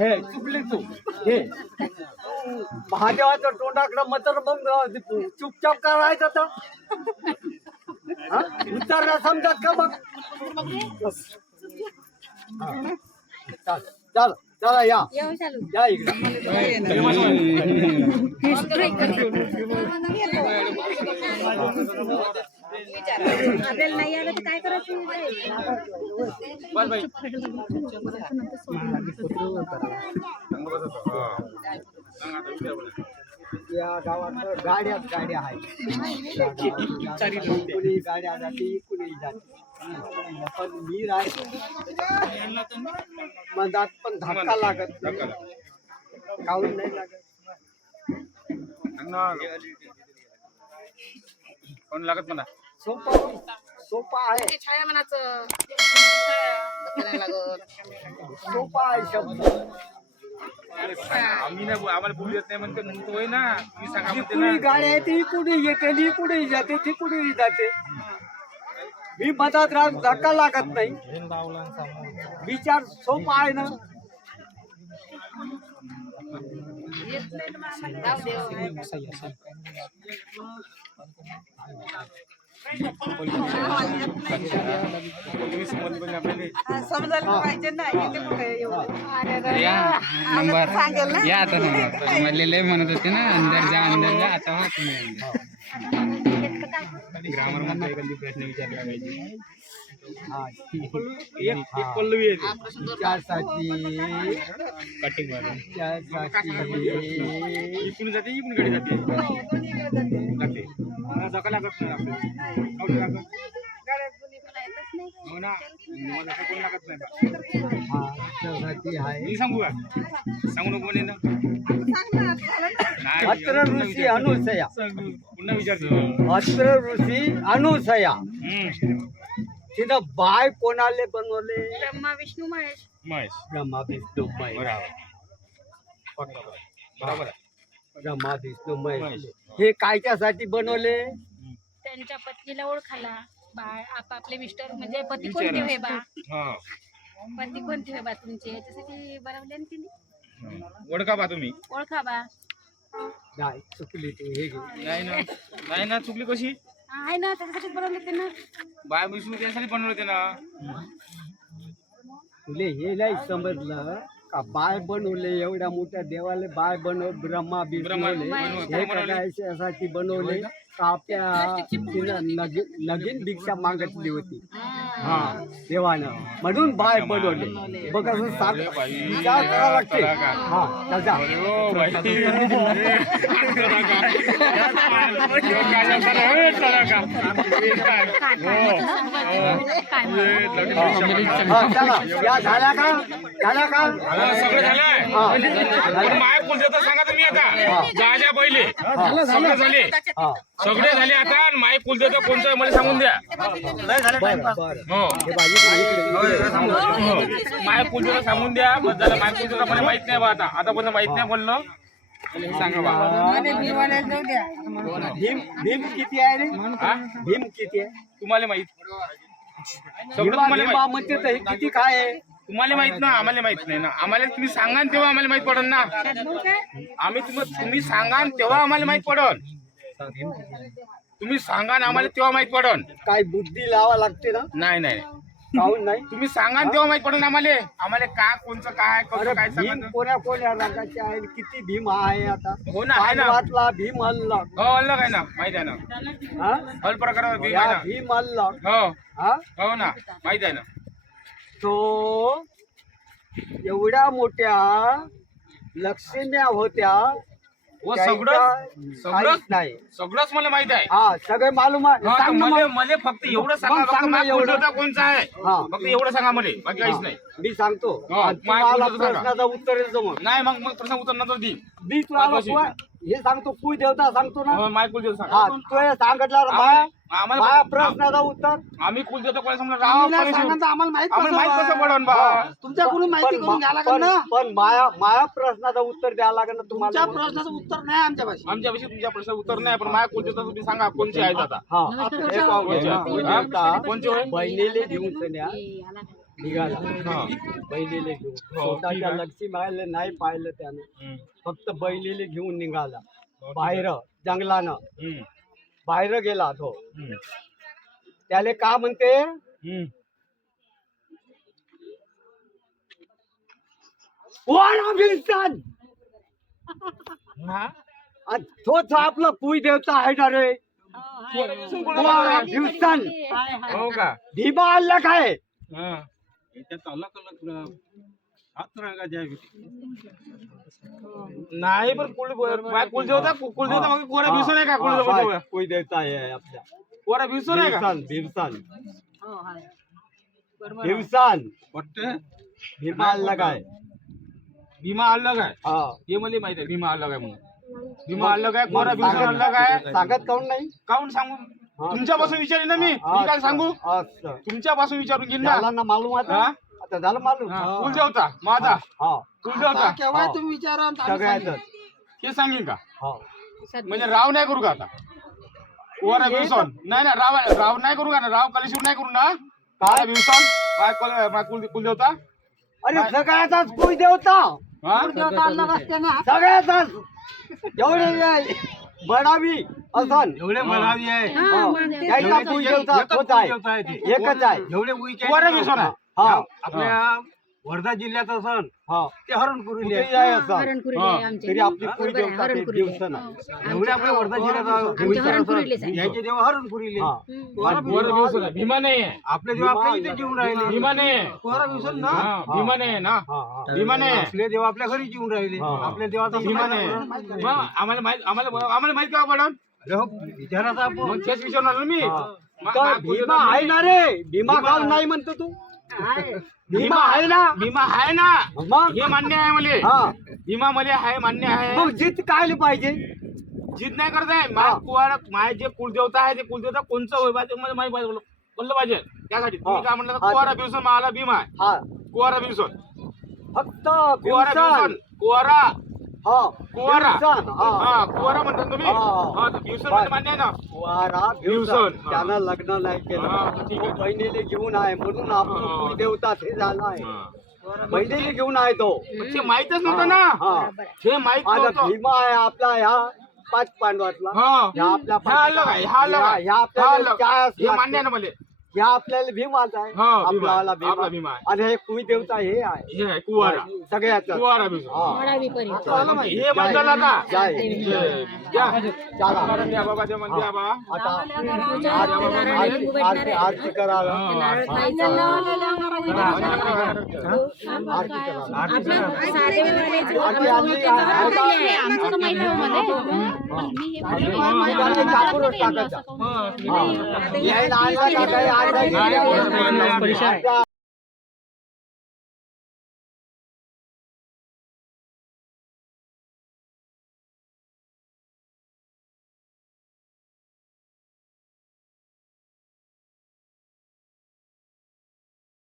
हे चुकली तू हे महादेवाचं तोंडाकडं मतर मग चुपचाप करायचं तर विचारला समजत का मग चाल चाल चला या या इकडे नाही आलं तर काय करायचं या गावात गाड्याच गाड्या आहेत कुणी गाड्या जाते कुणी जाते पण मी राहतो मधात पण धक्का लागत काहून नाही लागत कोण लागत मला सोपा आहे छाया मनाचं सोपा आहे शब्द आम्ही नाही आम्हाला बोलू येत नाही म्हणते म्हणतो होय ना मी सांगा म्हणते ना कुणी गाडी आहे ती कुणी येते ती कुणी जाते ती कुणी जाते मी मधात राहत धक्का लागत नाही विचार सोपा आहे ना या आता म्हणलेले म्हणत होते ना अंदर जा आता हा तुम्ही ग्रामर मध्ये एखादी प्रश्न विचारला पाहिजे एक पल्लवी आहे त्यासाठी कटिंग मध्ये इकडून जाते इकडून गाडी जाते धक्का लागत नाही हो ना मला कोण लागत नाही मी सांगू का सांगू नको म्हणे ना अत्र ऋषी अनुसया पुन्हा विचारतो अत्र ऋषी अनुसया तिथं बाय कोणाले बनवले ब्रह्मा विष्णू महेश महेश ब्रह्मा विष्णू महेश बरोबर आहे ब्रह्मा विष्णू महेश हे कायच्यासाठी बनवले त्यांच्या पत्नीला ओळखाला बाळ आपापले मिस्टर म्हणजे पती कोणते होय बा हा पती कोणते होय बा तुमचे याच्यासाठी बनवले ना तिने ओळखा बा तुम्ही ओळखा बा नाही चुकली तू हे घे नाही ना चुकली कशी आहे ना त्याच्यासाठी बनवले ते ना बाय विष्णू त्यासाठी बनवलं होते ना तुले हे नाही समजलं का बाय बनवले एवढ्या मोठ्या देवाले बाय बनव ब्रह्मा बनवले हे करायसाठी बनवले का आपल्या तिनं लगीन भिक्षा मागितली होती हा देवानं म्हणून बाय बनवले बघ असं सांग विचार करावा लागते हा त्याचा या झाल्या का सगळं झालंय माय बोलते तर सांगा तुम्ही आता जाजा पहिले सगळे झाले सगळे झाले आता आणि माय बोलते तर कोणतं मला सांगून द्या हो माय बोलते तर सांगून द्या बस झालं माय बोलते तर मला माहित नाही बा आता कोणतं माहित नाही बोललो सांगा बा भीम किती आहे रे भीम किती आहे तुम्हाला माहित सगळं तुम्हाला माहित म्हणते तर हे किती काय आहे तुम्हाला माहित ना आम्हाला माहित नाही ना आम्हाला तुम्ही सांगा तेव्हा आम्हाला माहित पडल ना आम्ही तुम्ही सांगा तेव्हा आम्हाला माहित पडल तुम्ही सांगा आम्हाला तेव्हा माहित पडल काय बुद्धी लावा लागते ना नाही नाही काहून नाही तुम्ही सांगा तेव्हा माहित पडल आम्हाला काय कोणचं काय कसं काय भीम सांगा कोण्या कोण्या रंगाचे आहे किती भीम आहे आता हो ना आहे ना वाटला भीम अल्ला हो अलग आहे ना माहित आहे ना हा हल प्रकार भीम आहे ना भीम अल्ला हो हा हो ना माहित आहे ना तो एवढ्या मोठ्या लक्ष्म्या होत्या व काहीच सगळंच नाही सगळंच मला माहित आहे हा सगळे मालूम आहे हा, तर सांग ना मला मग. मला फक्त एवढं मग सांगा सांग ना फक्त एवढं. एवढं कोणचा आहे हा. फक्त एवढं सांगा मला बाकी काहीच नाही मी सांगतो हो, आणि माय तुम्हाला बोलतो सांगा. प्रश्नाचं उत्तर देतो मग नाही मग प्रश्न उत्तर नंतर दी मी तुला पाच वर्षी. हे सांगतो कुई देवता सांगतो ना हो, माय कुलदेवता हा सांगा. तो हे सांगितल्यावर माया आम्हाला माया प्रश्नाचं उत्तर आम्ही कुलदेवता कोणी समजा राव कोणी समजा- आम्हाला माहित आम्हाला माहित कसं पडन बा तुमच्याकडून माहिती करून घ्या लागेल ना पण माया माया प्रश्नाचं उत्तर द्यावं लागेल ना तुमच्या तुम्हाला प्रश्नाचं उत्तर नाही आमच्या भाषेत आमच्याविषयी तुमच्या प्रश्न उत्तर नाही पण माय कुलदेवता तुम्ही सांगा कोणची आहे आता हा हे पाहू कोणची घ्या. आहे? कुई हा? देवता कोणची होय? बहिणीले घेऊन सन्या निघाला हा. बहिणीले घेऊन हो, ठीक स्वतःच्या आहे. लक्ष्मीबाईला नाही पाहिलं त्यानं हम्म. फक्त बहिणीले घेऊन निघाला हो, ठीक बाहेर जंगलानं हम्म. बाहेर गेला तो हम्म. त्याले का म्हणते हम्म. वारा भिलसन हा? तोच आपला कुई देवता आहे ना रे वारा भिलसन हो का भीमा आला काय हा. नाही पण कुलदेवता कुलदेवता मग कोरा भिसो नाही का कुलदेवता कुई देवता आहे आपल्या कोरा भिसो नाही का भिवसन भिवसन भीमा आला काय भीमा अलग आहे हा हे मला माहिती आहे भीमा अलग आहे म्हणून भीमा अलग आहे कोरा भिसो अलग आहे सांगत काऊन नाही काऊन सांगू तुमच्यापासून विचारेन ना मी काय सांगू असं तुमच्यापासून विचारून घेईन ना झाला ना मालूम आता हा? आता झालं मालूम हा, कुलदेवता माझा हा कुलदेवता केव्हा हा. तुम्ही विचारा आणि आम्ही सगळ्याच हे सांगेन का हा म्हणजे राव नाही करू का आता कोरा भिवसन नाही ना राव नाही करू का ना राव कलेशिव नाही करू ना कोरा भिवसन कुलदेवता अरे सगळ्याचाच कुई देवता हा सगळ्याचाच एवढे बडावी असन एवढे मलावी आहे त्याचा कुई देवता तोच आहे एकच आहे कोरा भिवसन आहे हा आपल्या वर्धा जिल्ह्यात असन हा ते हरणपुरी कुठेही आहे असं तरी आपली कुई देवता ते दिवसन आहे एवढे आपल्या वर्धा जिल्ह्यात याचे देव हरणपुरीले हा कोरा भिवसन आहे भीमा नाही आहे आपले देव आपल्या इथे जेवून राहिले भीमा नाही आहे कोरा भिवसन ना भीमा नाही आहे ना हा हा भीमा नाही आहे आपले देव आपल्या घरी जेवून राहिले हा. आपल्या देवाचा भीमा नाही आहे. मग आम्हाला माहित का पडन विचारायचा आपण मग तेच विचारणार ना मी काय भीमा आहे ना रे भीमा काल नाही म्हणतो तू भीमा आहे ना भीमा आहे ना मग हे मान्य आहे मला हा भीमा मला आहे मान्य आहे मग जीत काय पाहिजे जिद नाही करत आहे माझे जे कुलदेवता आहे ते कुलदेवता कोणचं होय पाहिजे मला माहिती पाहिजे बोललं पाहिजे त्यासाठी तुम्ही काय म्हणलं कुवारा भिवसन मला भीमा आहे हा कुवारा भिवसन फक्त कुवारा भिवसन भिवसन कुवारा हा कुवारा भिवसन, हा हा कुवारा म्हणतात तुम्ही हा. हा तर भिवसन म्हणजे मान्य आहे ना कुवारा भिवसन, भिवसन हा. त्यानं लग्न नाही हा, केलं ठीक तो आहे. बहिणीले घेऊन आहे म्हणून आपण हा. कुई देवता ते झाला आहे हा. बहिणीले घेऊन आहे तो पण ते माहितच नव्हतं ना हा हे माहित आता नव्हतं भीमा आहे आपला ह्या 5 पांडवातला हा ह्या आपल्या ह्या अलग आहे ह्या अलग आहे ह्या ह्या आपल्याला अलग. काय हे मान्य आहे ना मला ह्या आपल्याला भीमाच आहे हा, भीमा आहे. आपला आपला भीमा भीमा आहे. आणि हे कुई देवता हे आहे हे आहे कुवारा सगळ्याच कुवारा भिवसन हा हे म्हणलं आता जय द्या. चला कारण द्या बाबा ते म्हणते बाबा आता आरती करावं आरती करावं